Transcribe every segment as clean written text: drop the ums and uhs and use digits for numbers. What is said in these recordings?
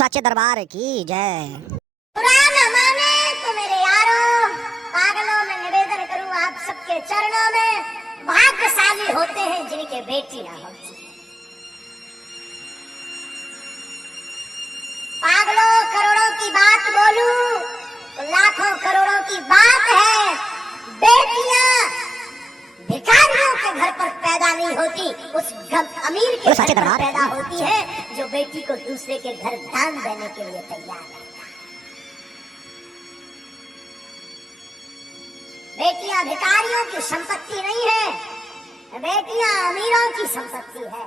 सच्चे दरबार की जय। पुराण माने तो मेरे यारों, पागलों में निवेदन करूं आप सबके चरणों में, भाग्यशाली होते हैं जिनके बेटी ना होती। पागलों करोड़ों की बात बोलूं तो लाखों करोड़ों की बात है। बेटियां भिखारियों के घर पर पैदा नहीं होती, उस अमीर के घर पर पैदा होती है जो बेटी को दूसरे के घर दान देने के लिए तैयार है। बेटियां भिखारियों की संपत्ति नहीं है, बेटियां अमीरों की संपत्ति है।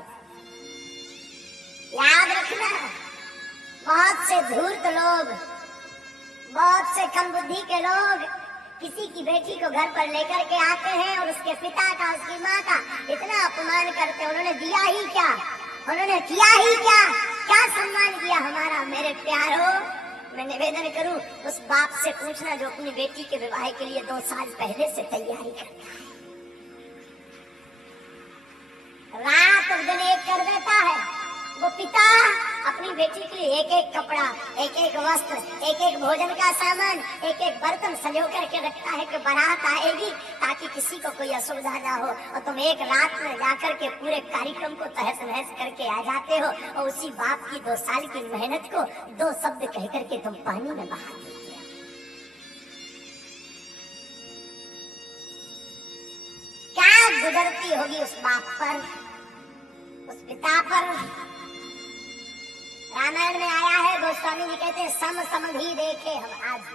याद रखना, बहुत से धूर्त लोग, बहुत से कम बुद्धि के लोग किसी की बेटी को घर पर लेकर के आते हैं और उसके पिता का, उसकी माँ का इतना अपमान करते हैं। उन्होंने दिया ही क्या, उन्होंने किया ही क्या, क्या सम्मान किया हमारा। मेरे प्यारों, मैं निवेदन करूं उस बाप से पूछना जो अपनी बेटी के विवाह के लिए 2 साल पहले से तैयारी करता है, रात और दिन एक कर देता है। वो पिता अपनी बेटी के लिए एक एक कपड़ा, एक एक वस्त्र, एक एक भोजन का सामान, एक एक बर्तन सजो करके रखता है कि बारात आएगी ताकि किसी को कोई असुविधा ना हो। और तुम एक रात में जाकर के पूरे कार्यक्रम को तहस नहस करके आ जाते हो और उसी बाप की 2 साल की मेहनत को 2 शब्द कह करके तुम पानी में बहा देते हो। क्या गुजरती होगी उस बाप पर, उस पिता पर। रामायण में आया है, गोस्वामी जी कहते हैं सम समधि देखे हम आज।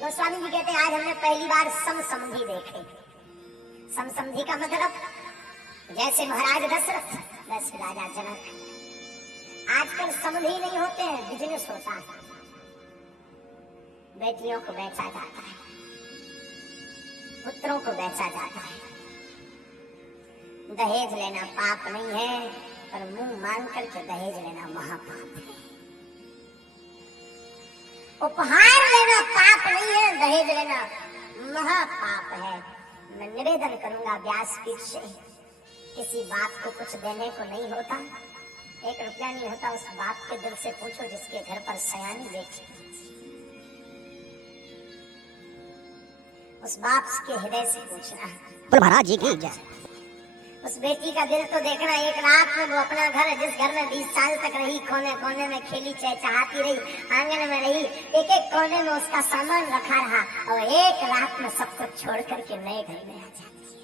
गोस्वामी जी कहते हैं आज हमने पहली बार सम समधि देखे। सम समधि का मतलब जैसे महाराज दशरथ, जैसे राजा जनक। आजकल समधि नहीं होते हैं, बिजनेस होता है। बेटियों को बेचा जाता है, पुत्रों को बेचा जाता है। दहेज लेना पाप नहीं है, पर मुंह मांग करके दहेज लेना महापाप है। उपहार लेना पाप नहीं है, दहेज लेना महापाप है। मैं निवेदन करूंगा व्यासपीठ से, किसी बाप को कुछ देने को नहीं होता, 1 रुपया नहीं होता। उस बाप के दिल से पूछो जिसके घर पर सयानी बेटी, उस बाप के हृदय से पूछना। महाराज जी की जय। उस बेटी का दिल तो देखना, एक रात में वो अपना घर, जिस घर में 20 साल तक रही, कोने कोने में खेली चहचहाती रही, आंगन में रही, एक एक कोने में उसका सामान रखा रहा, और एक रात में सब कुछ छोड़ करके नए घर में आ जाती है।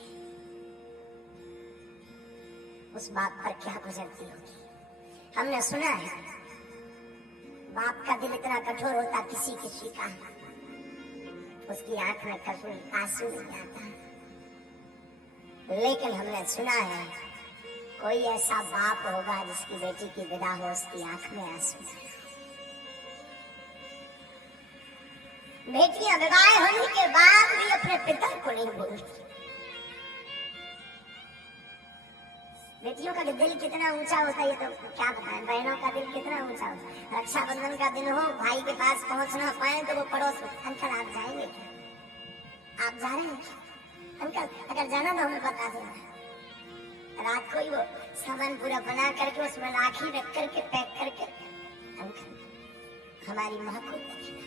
उस बाप पर क्या गुजरती होगी। हमने सुना है बाप का दिल इतना कठोर होता, किसी किसी का उसकी आंख में कभी आंसू नहीं आता। लेकिन हमने सुना है कोई ऐसा बाप होगा जिसकी बेटी की विदा हो, उसकी आंख में आंसू। बेटियां विवाह होने के बाद भी अपने पिता को नहीं भूलती। बेटियों का दिल कितना ऊंचा होता है ये तो क्या बताएं। बहनों का दिल कितना ऊंचा होता है। रक्षाबंधन का दिन हो, भाई के पास पहुंच ना पाए तो वो पड़ोस में, अंकल आप जाएंगे क्या, आप जा रहे हैं अंकल, अगर जाना तो हमें बता देना। रात को ही वो सामान पूरा बना करके उसमें राखी रख करके पैक करके, अंकल हमारी माँ को देखना,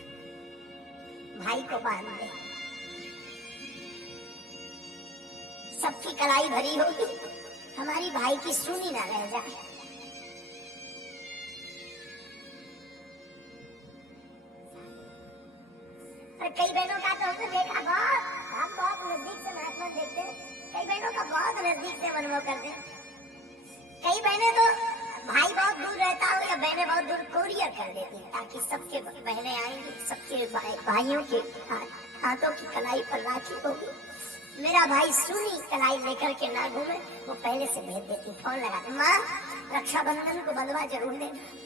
भाई को बांध दे। सबकी कलाई भरी होगी, हमारी भाई की सुनी ना रह जाए। और कई बहनों का तो हमने देखा, बहुत नजदीक से महात्मा देखते हैं, कई बहनों का बहुत नजदीक से अनुभव करते हैं। कई बहनें तो भाई बहुत दूर रहता हो या बहनें बहुत दूर कोरियर कर देती हैं ताकि सबके बहनें आएंगी, सबके भाइयों के हाथों की कलाई पर राखी होगी, मेरा भाई सुनी कलाई लेकर के ना घूमे, वो पहले से भेज देती, फोन लगाते, माँ रक्षाबंधन को बंधवा जरूर देना।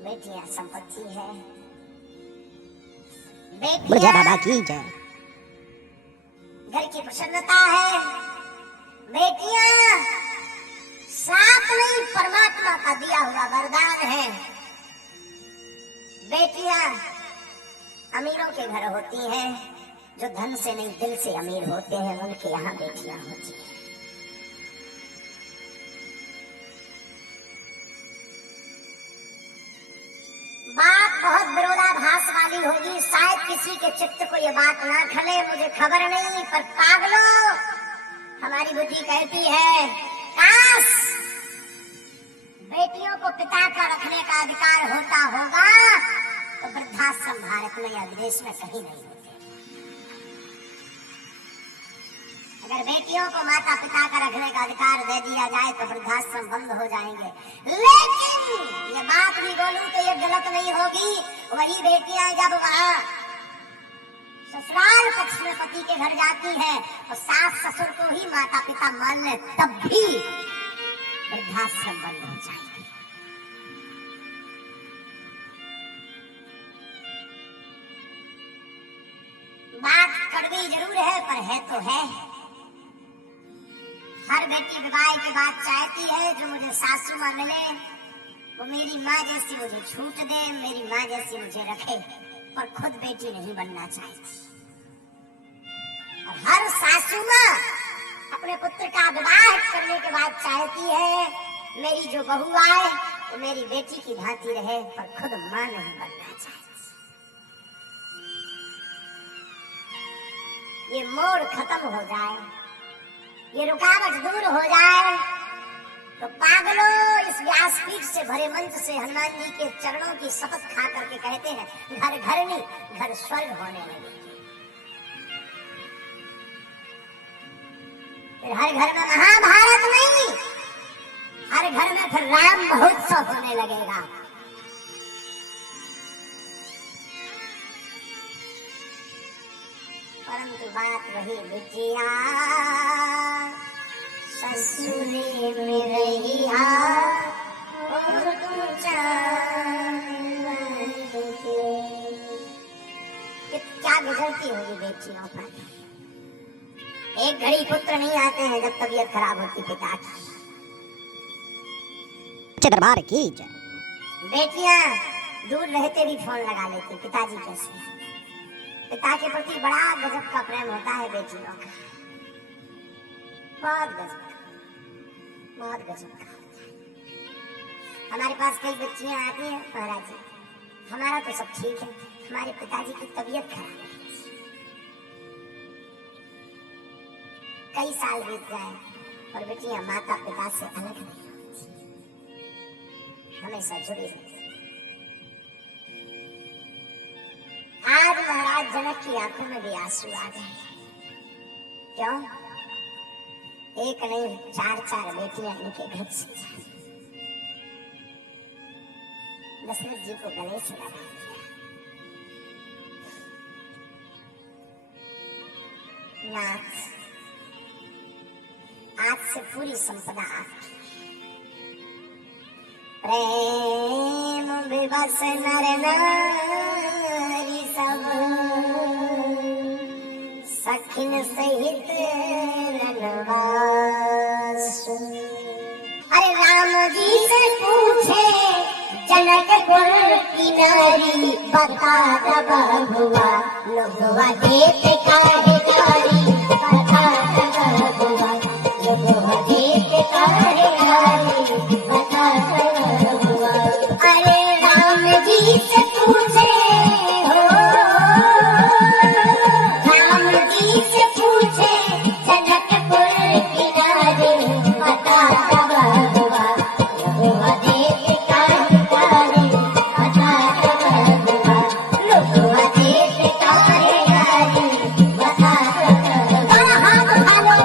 बेटियां संपत्ति है, बेटियां बाबा की जय। घर की प्रसन्नता है, बेटियां साथ नहीं परमात्मा का दिया हुआ वरदान है। बेटियां अमीरों के घर होती हैं, जो धन से नहीं दिल से अमीर होते हैं, उनके यहाँ बेटियां होती हैं। बहुत विरोधाभास वाली होगी, शायद किसी के चित्त को ये बात ना खले, मुझे खबर नहीं, पर पागलों हमारी बुद्धि कहती है काश बेटियों को पिता का रखने का अधिकार होता होगा तो वृद्धाश्रम भारत में या विदेश में कहीं नहीं होते। अगर बेटियों को माता पिता का रखने का अधिकार दे दिया जाए तो वृद्धाश्रम बंद हो जाएंगे। लेकिन ये बात भी बोलूं तो ये गलत नहीं होगी, वही बेटियां जब वहां ससुराल पक्ष में पति के घर जाती हैं और सास ससुर को ही माता पिता मान ले, तब भी वृद्धाश्रम बंद हो जाएंगे। बात कड़वी जरूर है पर है तो है। हर बेटी विवाह के बाद चाहती है जो मुझे सासू माँ मिले वो मेरी माँ जैसी मुझे छूट दे, मेरी माँ जैसी मुझे रखे, पर खुद बेटी नहीं बनना चाहती। और हर सासू माँ अपने पुत्र का विवाह करने के बाद चाहती है मेरी जो बहू आए वो मेरी बेटी की भांति रहे, पर खुद माँ नहीं बनना चाहती। ये मोड़ खत्म हो जाए, ये रुकावट दूर हो जाए तो पागलों इस व्यासपीठ से भरे मंच से हनुमान जी के चरणों की शपथ खा करके कहते हैं घर घर नहीं घर स्वर्ग होने लगे। फिर हर घर में महाभारत नहीं, हर घर में फिर राम महोत्सव होने लगेगा। परंतु बात वही बिटिया ससुरे में रहिया और तुम क्या गुजरती होगी बेटियों पर। एक घड़ी पुत्र नहीं आते हैं जब तबीयत खराब होती पिता की। दरबार की जय। बेटियां दूर रहते भी फोन लगा लेती पिताजी कैसे। पिता के प्रति बड़ा गजब का प्रेम होता है बेटियों का, बहुत गजब का, बहुत गजब का। हमारे पास कई बच्चियां आती हैं, महाराज जी हमारा तो सब ठीक है, हमारे पिताजी की तबीयत खराब है। कई साल बीत जाए और बेटियां माता पिता से अलग नहीं होती, हमेशा जुड़ी रहती। आज महाराज जनक की आंखों में भी आंसू आ गए। क्यों? एक नहीं 4-4 बेटियां इनके घर से दशरथ जी को गले से लगा दिया। नाथ आज से पूरी संपदा आपकी। प्रेम विवश नर नारी सब सखिन सहित रनवास। अरे राम जी से पूछे जनकपुर की नारी, बता दब हुआ लोगवा देते काहे नारी, बता दब हुआ लोगवा देते काहे नारी, बता दब हुआ। अरे राम जी से पूछे राम जी से पूछे जनकपुर की नारी, बता दब हुआ लोगवा देते काहे नारी, बता दब हुआ लोगवा देते काहे नारी, बता दब हुआ। हाथ उठा लो।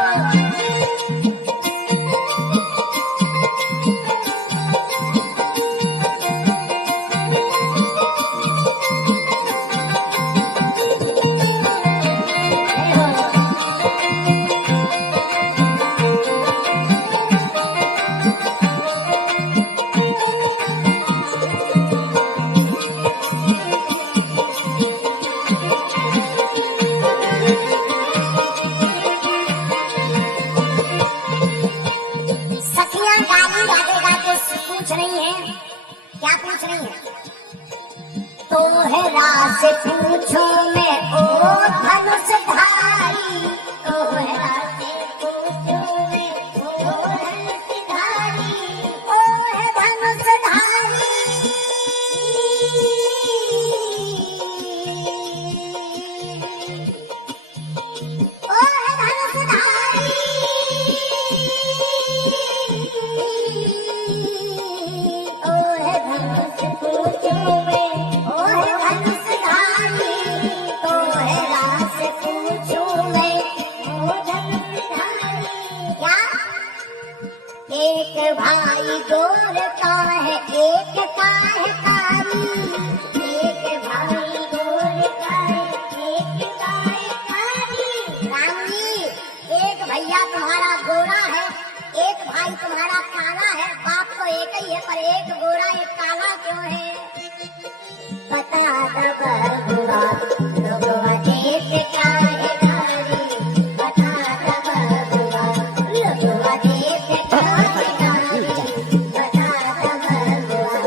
सखियां गाली गाते गाते पूछ रही हैं, क्या पूछ रही हैं? तोहरा से पूछो मैं ओ धनुषधारी, तोहरा से पूछो मैं ओ धनुषधारी, ओ धनुषधारी। एक भाई गोर का है एक का है कारी, एक भाई गोर का है एक का है कारी। राम जी, एक भैया तुम्हारा गोरा है, एक भाई तुम्हारा काला है, बाप तो एक ही है पर एक गोरा एक काला क्यों है? बता दब बुआ लोगवा देख का है कारी, बता दब बुआ लोगवा देख का है कारी, बता दब बुआ।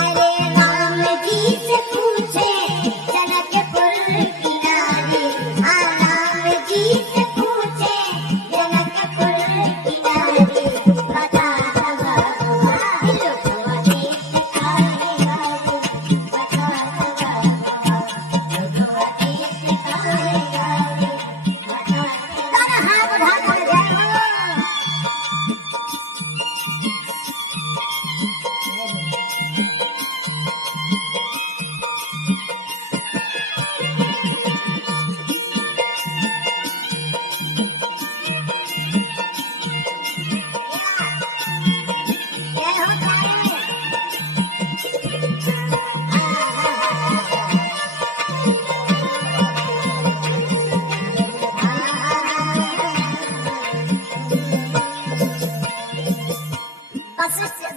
अरे राम जी से पूछे जनकपुर की नारी, राम जी से पूछे जनकपुर की नारी, बता दब बुआ लोगवा देख का है कारी, बता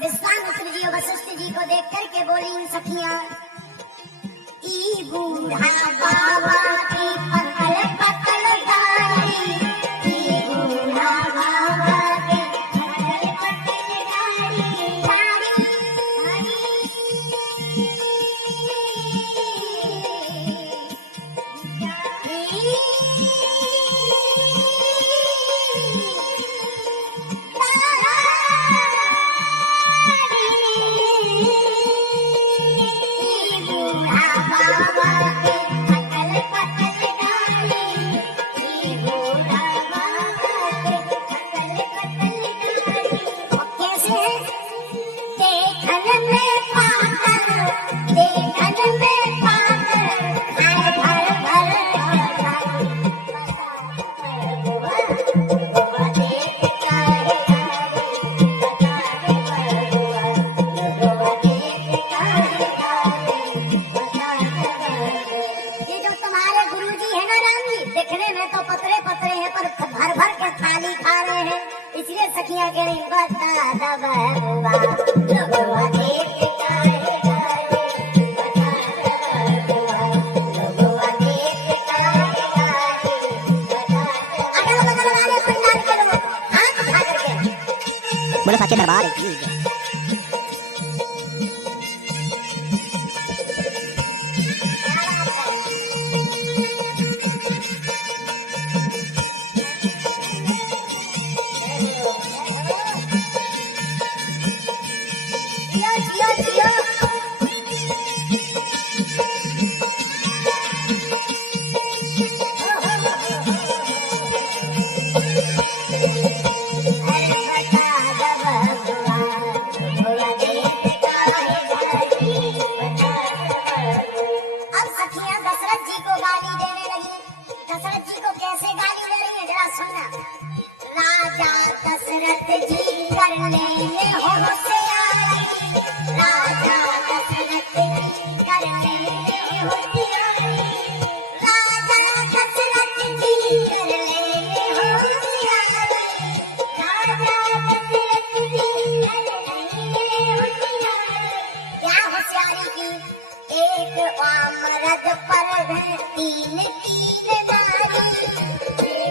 विश्वामित्र जी और वशिष्ठ जी को देख करके बोली इन सखियां, ई बूढ़ा बाबा की पकड़ पकड़ डाली, ई बूढ़ा बाबा की पकड़ पकड़ डाली, डाली इसलिए सखियां कह रही बता दब बुआ लोगवा देख का है कारी, बता दब बुआ लोगवा देख का है कारी, अगल बगल वाले पंडाल के लोग हाथ उठा करके बोलो सच्चे दरबार की जय। दशरथ जी कर ले होशियारी, राजा दशरथ जी कर ले होशियारी, राजा दशरथ जी कर ले होशियारी, राजा दशरथ जी कर ले होशियारी। क्या होशियारी की? एक अमृत पर है तीन तीन नारी,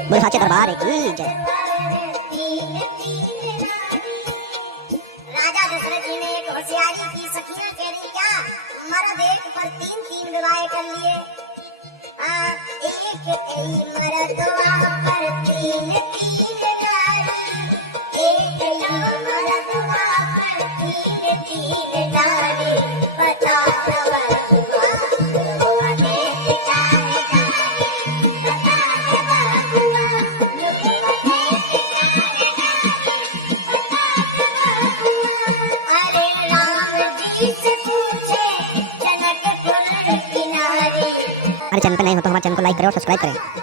बोलो सच्चे दरबार की जय। राजा दशरथ जी ने एक होशियारी की, सखियां कह रही क्या मर्द एक पर तीन तीन विवाह कर लिए, एक मर्दवा पर तीन तीन नारी, एक मर्दवा पर तीन तीन नारी, बता हमारे चैनल पर नए हो तो हमारे चैनल को लाइक करें और सब्सक्राइब करें।